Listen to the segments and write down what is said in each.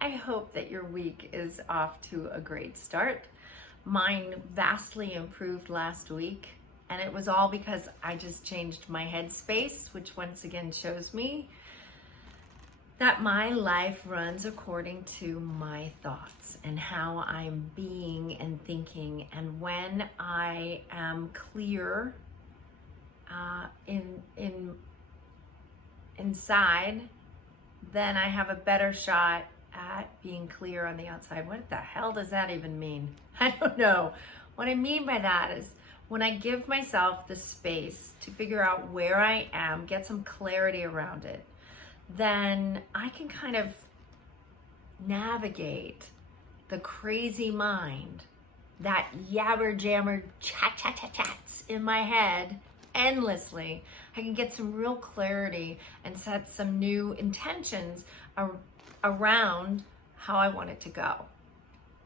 I hope that your week is off to a great start. Mine vastly improved last week, and it was all because I just changed my headspace, which once again shows me that my life runs according to my thoughts and how I'm being and thinking. And when I am clear inside, then I have a better shot at being clear on the outside. What the hell does that even mean? I don't know. What I mean by that is when I give myself the space to figure out where I am, get some clarity around it, then I can kind of navigate the crazy mind, that yabber jammer chats in my head endlessly. I can get some real clarity and set some new intentions around how I want it to go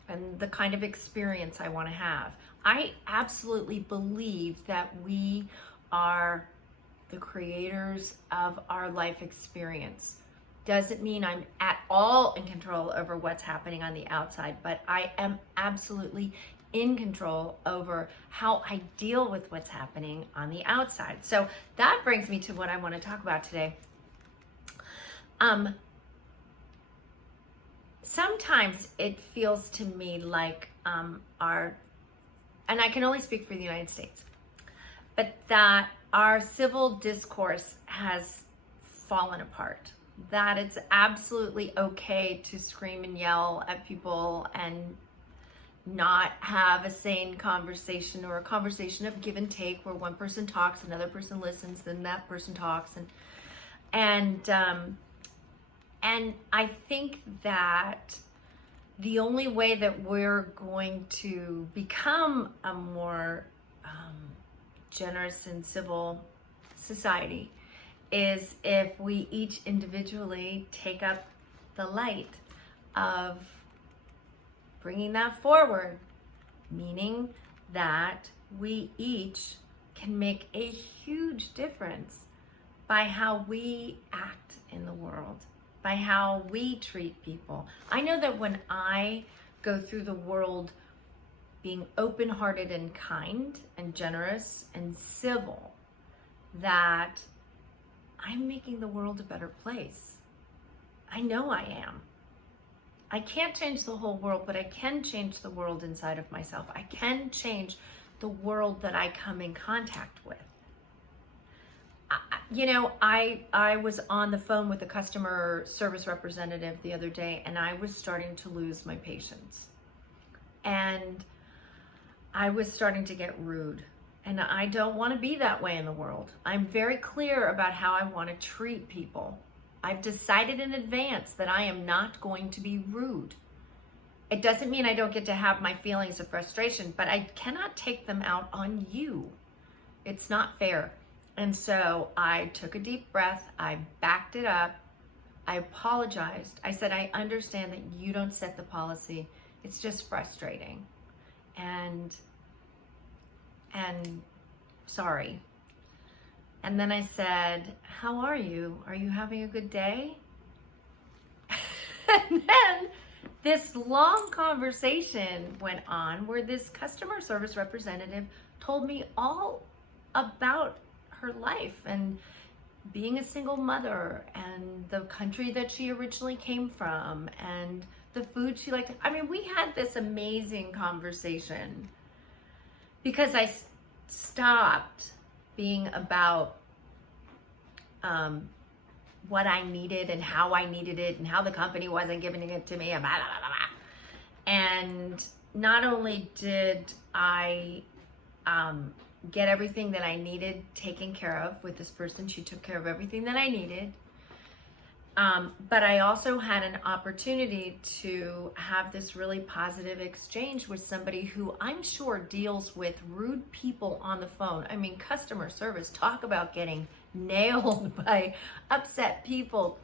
and the kind of experience I want to have. I absolutely believe that we are the creators of our life experience. Doesn't mean I'm at all in control over what's happening on the outside, but I am absolutely in control over how I deal with what's happening on the outside. So that brings me to what I want to talk about today. Sometimes it feels to me like and I can only speak for the United States, but that our civil discourse has fallen apart. That it's absolutely okay to scream and yell at people and not have a sane conversation, or a conversation of give and take where one person talks, another person listens, then that person talks, and I think that the only way that we're going to become a more generous and civil society is if we each individually take up the light of bringing that forward, meaning that we each can make a huge difference by how we act in the world, by how we treat people. I know that when I go through the world being open-hearted and kind and generous and civil, that I'm making the world a better place. I know I am. I can't change the whole world, but I can change the world inside of myself. I can change the world that I come in contact with. I was on the phone with a customer service representative the other day, and I was starting to lose my patience. And I was starting to get rude. And I don't want to be that way in the world. I'm very clear about how I want to treat people. I've decided in advance that I am not going to be rude. It doesn't mean I don't get to have my feelings of frustration, but I cannot take them out on you. It's not fair. And so I took a deep breath. I backed it up. I apologized. I said, I understand that you don't set the policy. It's just frustrating. And sorry. And then I said, how are you? Are you having a good day? And then this long conversation went on where this customer service representative told me all about her life and being a single mother and the country that she originally came from and the food she liked. I mean, we had this amazing conversation because I stopped being about what I needed and how I needed it and how the company wasn't giving it to me and blah, blah, blah, blah. And not only did I get everything that I needed taken care of with this person, she took care of everything that I needed, but I also had an opportunity to have this really positive exchange with somebody who I'm sure deals with rude people on the phone. I mean, customer service, talk about getting nailed by upset people.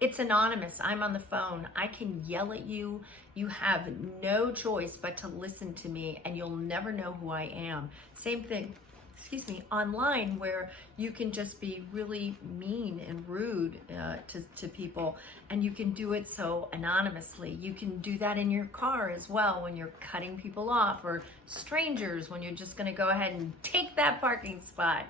It's anonymous. I'm on the phone. I can yell at you. You have no choice but to listen to me, and you'll never know who I am. Same thing online, where you can just be really mean and rude to people, and you can do it so anonymously. You can do that in your car as well when you're cutting people off, or strangers when you're just going to go ahead and take that parking spot.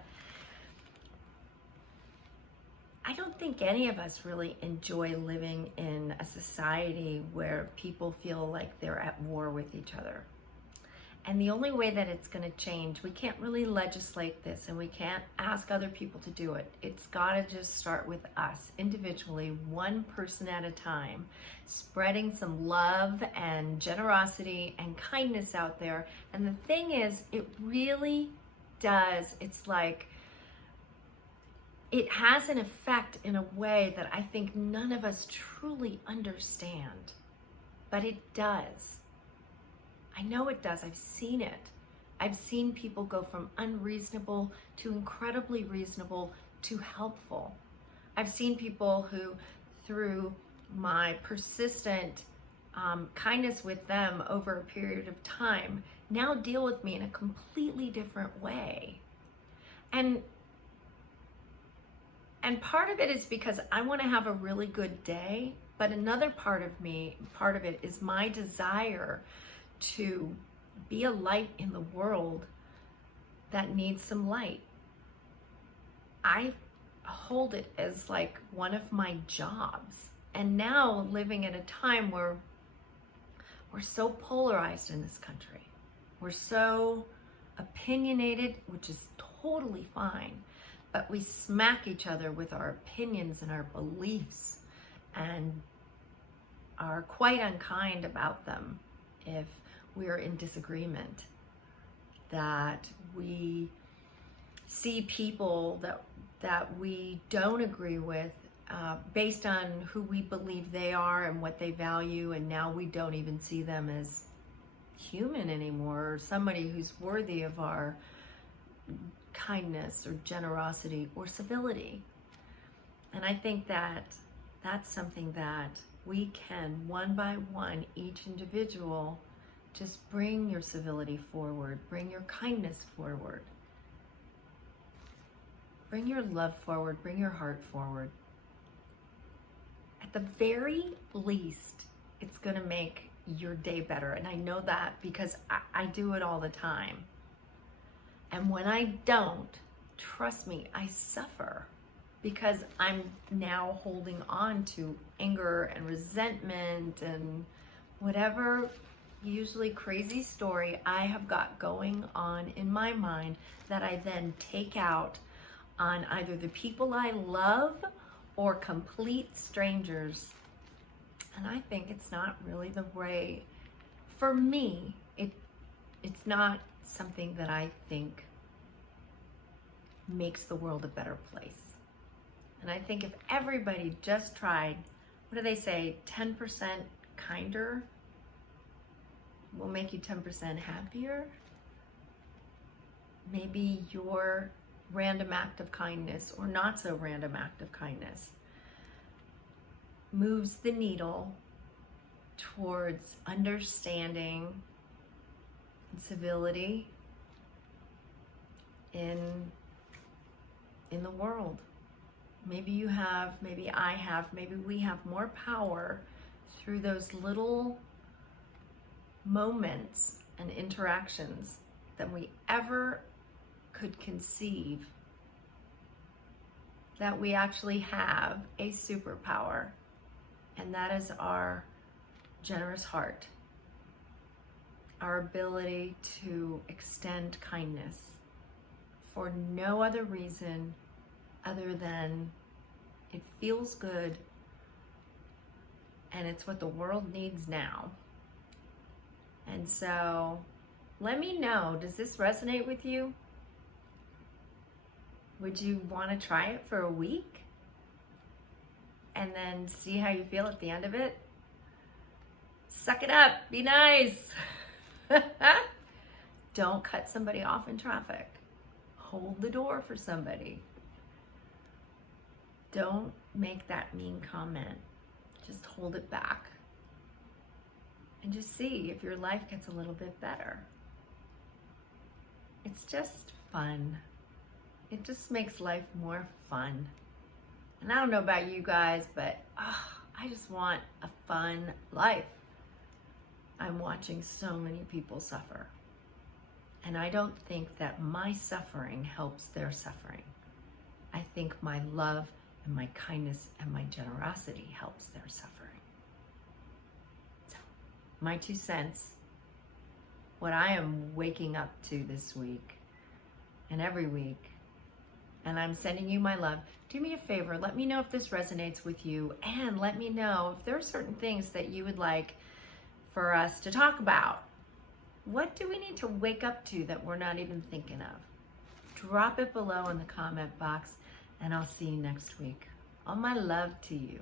I don't think any of us really enjoy living in a society where people feel like they're at war with each other. And the only way that it's going to change, we can't really legislate this, and we can't ask other people to do it. It's got to just start with us individually, one person at a time, spreading some love and generosity and kindness out there. And the thing is, it really does. It's like, it has an effect in a way that I think none of us truly understand, but it does. I know it does. I've seen it. I've seen people go from unreasonable to incredibly reasonable to helpful. I've seen people who, through my persistent kindness with them over a period of time, now deal with me in a completely different way. And part of it is because I want to have a really good day, but another part of it is my desire to be a light in the world that needs some light. I hold it as like one of my jobs. And now, living at a time where we're so polarized in this country, we're so opinionated, which is totally fine, but we smack each other with our opinions and our beliefs, and are quite unkind about them if we're in disagreement. That we see people that we don't agree with based on who we believe they are and what they value, and now we don't even see them as human anymore, or somebody who's worthy of our kindness or generosity or civility. And I think that that's something that we can, one by one, each individual, just bring your civility forward, bring your kindness forward, bring your love forward, bring your heart forward. At the very least, it's going to make your day better. And I know that because I do it all the time. And when I don't, trust me, I suffer, because I'm now holding on to anger and resentment and whatever usually crazy story I have got going on in my mind, that I then take out on either the people I love or complete strangers. And I think it's not really the way, for me, it's not something that I think makes the world a better place. And I think if everybody just tried, what do they say, 10% kinder will make you 10% happier? Maybe your random act of kindness, or not so random act of kindness, moves the needle towards understanding and civility in the world. Maybe you have, maybe I have, maybe we have more power through those little moments and interactions than we ever could conceive, that we actually have a superpower, and that is our generous heart, our ability to extend kindness for no other reason other than it feels good and it's what the world needs now. And so let me know, does this resonate with you? Would you want to try it for a week and then see how you feel at the end of it? Suck it up, be nice. Don't cut somebody off in traffic. Hold the door for somebody. Don't make that mean comment. Just hold it back. And just see if your life gets a little bit better. It's just fun. It just makes life more fun. And I don't know about you guys, but I just want a fun life. I'm watching so many people suffer. And I don't think that my suffering helps their suffering. I think my love and my kindness and my generosity helps their suffering. So, my 2 cents, what I am waking up to this week and every week, and I'm sending you my love. Do me a favor, let me know if this resonates with you, and let me know if there are certain things that you would like for us to talk about. What do we need to wake up to that we're not even thinking of? Drop it below in the comment box, and I'll see you next week. All my love to you.